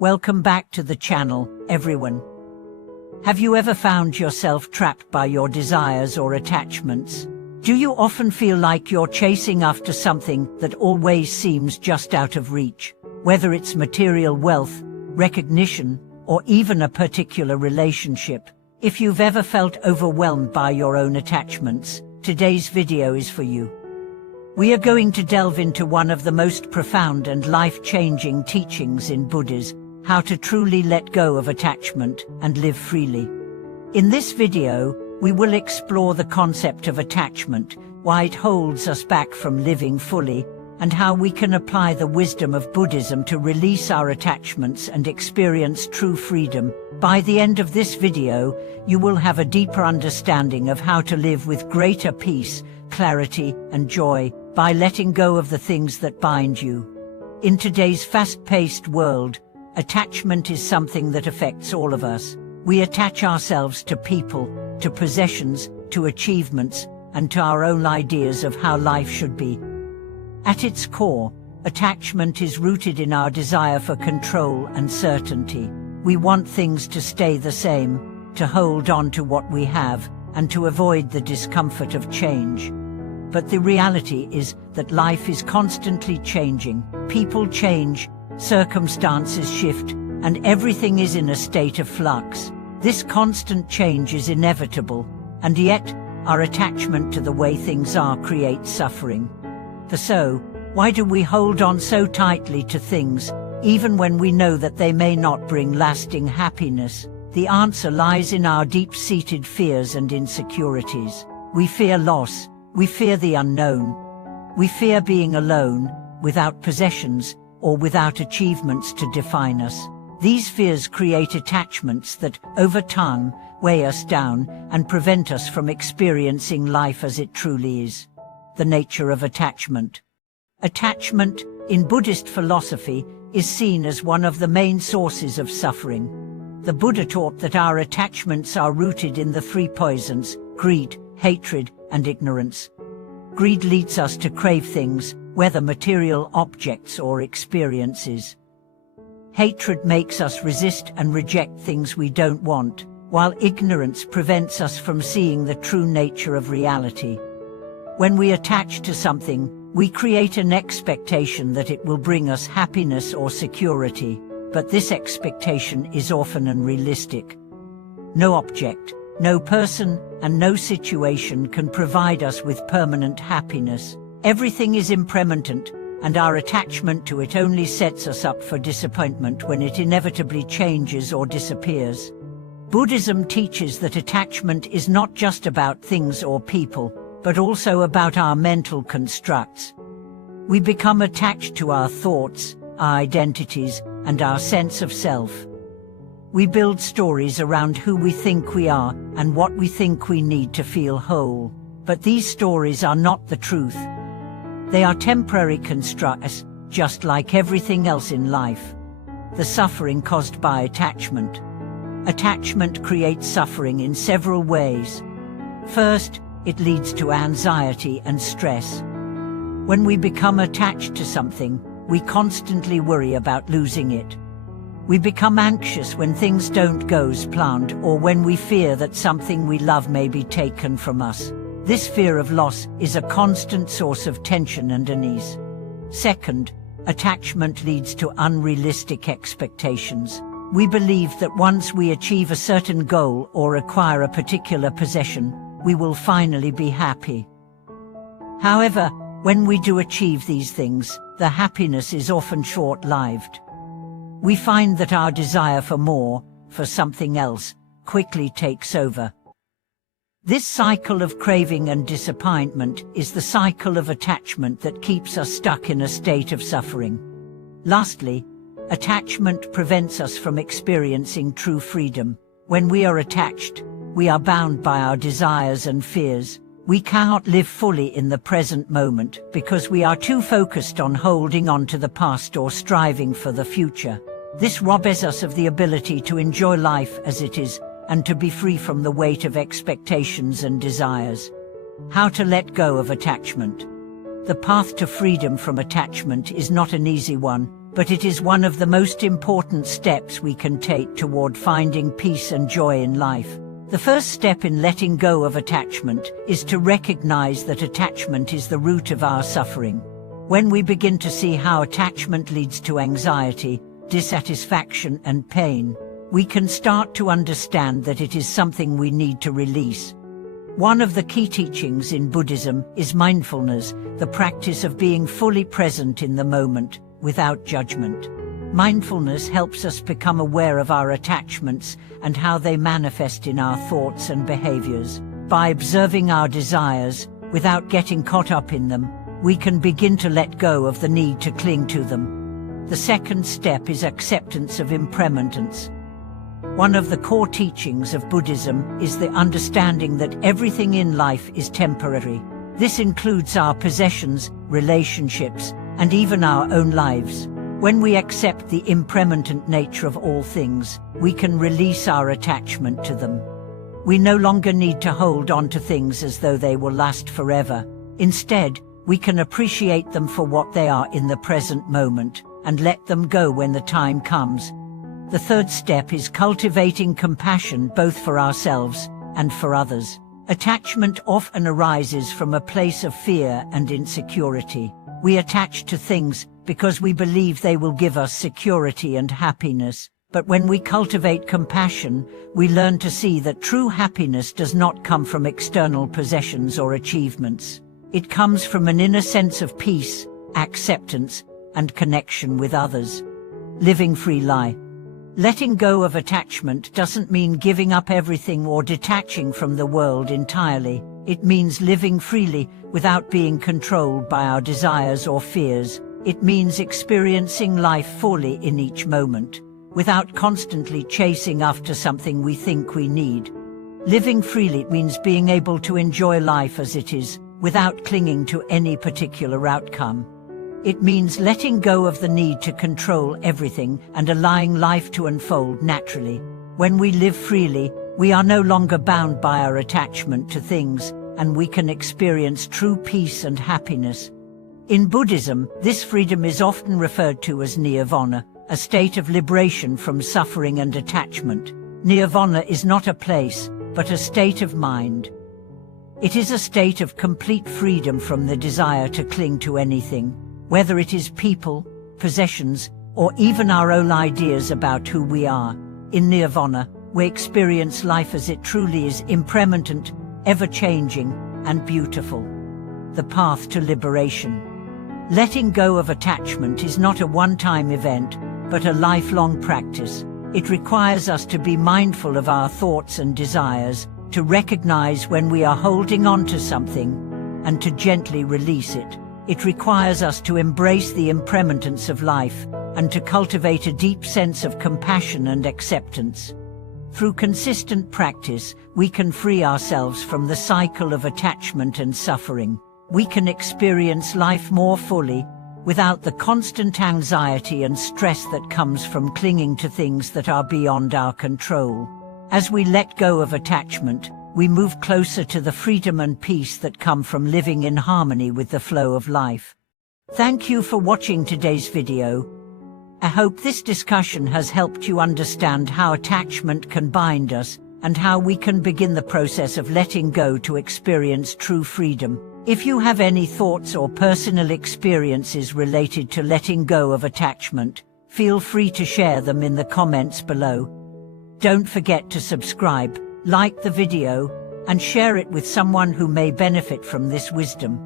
Welcome back to the channel, everyone. Have you ever found yourself trapped by your desires or attachments? Do you often feel like you're chasing after something that always seems just out of reach? Whether it's material wealth, recognition, or even a particular relationship. If you've ever felt overwhelmed by your own attachments, today's video is for you. We are going to delve into one of the most profound and life-changing teachings in Buddhism, how to truly let go of attachment and live freely. In this video, we will explore the concept of attachment, why it holds us back from living fully, and how we can apply the wisdom of Buddhism to release our attachments and experience true freedom. By the end of this video, you will have a deeper understanding of how to live with greater peace, clarity, and joy, by letting go of the things that bind you. In today's fast-paced world, attachment is something that affects all of us. We attach ourselves to people, to possessions, to achievements, and to our own ideas of how life should be. At its core, attachment is rooted in our desire for control and certainty. We want things to stay the same, to hold on to what we have, and to avoid the discomfort of change. But the reality is that life is constantly changing. People change, circumstances shift, and everything is in a state of flux. This constant change is inevitable, and yet, our attachment to the way things are creates suffering. So, why do we hold on so tightly to things, even when we know that they may not bring lasting happiness? The answer lies in our deep-seated fears and insecurities. We fear loss. We fear the unknown. We fear being alone, without possessions, or without achievements to define us. These fears create attachments that, over time, weigh us down and prevent us from experiencing life as it truly is. The nature of attachment. Attachment, in Buddhist philosophy, is seen as one of the main sources of suffering. The Buddha taught that our attachments are rooted in the three poisons: greed, hatred, and ignorance. Greed leads us to crave things, whether material objects or experiences. Hatred makes us resist and reject things we don't want, while ignorance prevents us from seeing the true nature of reality. When we attach to something, we create an expectation that it will bring us happiness or security, but this expectation is often unrealistic. No object, no person, and no situation can provide us with permanent happiness. Everything is impermanent, and our attachment to it only sets us up for disappointment when it inevitably changes or disappears. Buddhism teaches that attachment is not just about things or people, but also about our mental constructs. We become attached to our thoughts, our identities, and our sense of self. We build stories around who we think we are and what we think we need to feel whole. But these stories are not the truth. They are temporary constructs, just like everything else in life. The suffering caused by attachment. Attachment creates suffering in several ways. First, it leads to anxiety and stress. When we become attached to something, we constantly worry about losing it. We become anxious when things don't go as planned, or when we fear that something we love may be taken from us. This fear of loss is a constant source of tension and unease. Second, attachment leads to unrealistic expectations. We believe that once we achieve a certain goal or acquire a particular possession, we will finally be happy. However, when we do achieve these things, the happiness is often short-lived. We find that our desire for more, for something else, quickly takes over. This cycle of craving and disappointment is the cycle of attachment that keeps us stuck in a state of suffering. Lastly, attachment prevents us from experiencing true freedom. When we are attached, we are bound by our desires and fears. We cannot live fully in the present moment because we are too focused on holding on to the past or striving for the future. This robs us of the ability to enjoy life as it is, and to be free from the weight of expectations and desires. How to let go of attachment. The path to freedom from attachment is not an easy one, but it is one of the most important steps we can take toward finding peace and joy in life. The first step in letting go of attachment is to recognize that attachment is the root of our suffering. When we begin to see how attachment leads to anxiety, dissatisfaction, and pain, we can start to understand that it is something we need to release. One of the key teachings in Buddhism is mindfulness, the practice of being fully present in the moment, without judgment. Mindfulness helps us become aware of our attachments and how they manifest in our thoughts and behaviors. By observing our desires, without getting caught up in them, we can begin to let go of the need to cling to them. The second step is acceptance of impermanence. One of the core teachings of Buddhism is the understanding that everything in life is temporary. This includes our possessions, relationships, and even our own lives. When we accept the impermanent nature of all things, we can release our attachment to them. We no longer need to hold on to things as though they will last forever. Instead, we can appreciate them for what they are in the present moment, and let them go when the time comes. The third step is cultivating compassion both for ourselves and for others. Attachment often arises from a place of fear and insecurity. We attach to things because we believe they will give us security and happiness. But when we cultivate compassion, we learn to see that true happiness does not come from external possessions or achievements. It comes from an inner sense of peace, acceptance, and connection with others. Living free life. Letting go of attachment doesn't mean giving up everything or detaching from the world entirely. It means living freely without being controlled by our desires or fears. It means experiencing life fully in each moment, without constantly chasing after something we think we need. Living freely means being able to enjoy life as it is, without clinging to any particular outcome. It means letting go of the need to control everything and allowing life to unfold naturally. When we live freely, we are no longer bound by our attachment to things, and we can experience true peace and happiness. In Buddhism, this freedom is often referred to as nirvana, a state of liberation from suffering and attachment. Nirvana is not a place, but a state of mind. It is a state of complete freedom from the desire to cling to anything, whether it is people, possessions, or even our own ideas about who we are. In nirvana, we experience life as it truly is, impermanent, ever-changing, and beautiful. The path to liberation. Letting go of attachment is not a one-time event, but a lifelong practice. It requires us to be mindful of our thoughts and desires, to recognize when we are holding on to something, and to gently release it. It requires us to embrace the impermanence of life, and to cultivate a deep sense of compassion and acceptance. Through consistent practice, we can free ourselves from the cycle of attachment and suffering. We can experience life more fully, without the constant anxiety and stress that comes from clinging to things that are beyond our control. As we let go of attachment, we move closer to the freedom and peace that come from living in harmony with the flow of life. Thank you for watching today's video. I hope this discussion has helped you understand how attachment can bind us, and how we can begin the process of letting go to experience true freedom. If you have any thoughts or personal experiences related to letting go of attachment, feel free to share them in the comments below. Don't forget to subscribe, like the video, and share it with someone who may benefit from this wisdom.